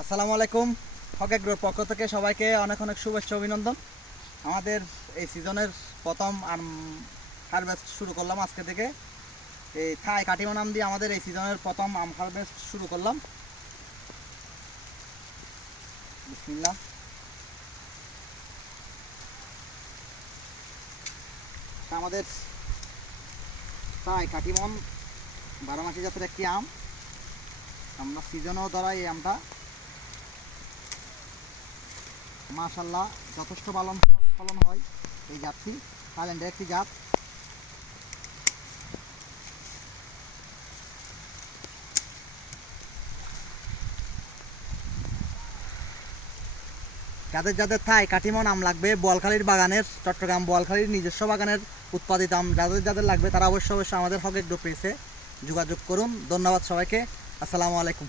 আসসালামু আলাইকুম। হক এগ্রোর পক্ষ থেকে সবাইকে অনেক অনেক শুভেচ্ছা অভিনন্দন। আমাদের এই সিজনের প্রথম হারভেস্ট শুরু করলাম আজকে থেকে। এই থাই কাটিমা নাম দিয়ে আমাদের এই সিজনের প্রথম আম হারভেস্ট শুরু করলাম। বিসমিল্লাহ। আমাদের থাই কাটিমন 12 মাসি জাতের একটি আম। আমরা সিজনেও ধরাই এই আমটা। মাশাআল্লাহ যথেষ্ট ফলন হয় এই জাতটি। থাইল্যান্ডের একটি জাত। যাদের যাদের থাই কাটিমন আম লাগবে, বোয়ালখালীর বাগানের, চট্টগ্রাম বোয়ালখালীর নিজস্ব বাগানের উৎপাদিত আম যাদের যাদের লাগবে তারা অবশ্যই আমাদের হক এগ্রো পেজে যোগাযোগ করুন। ধন্যবাদ সবাইকে। আসসালামু আলাইকুম।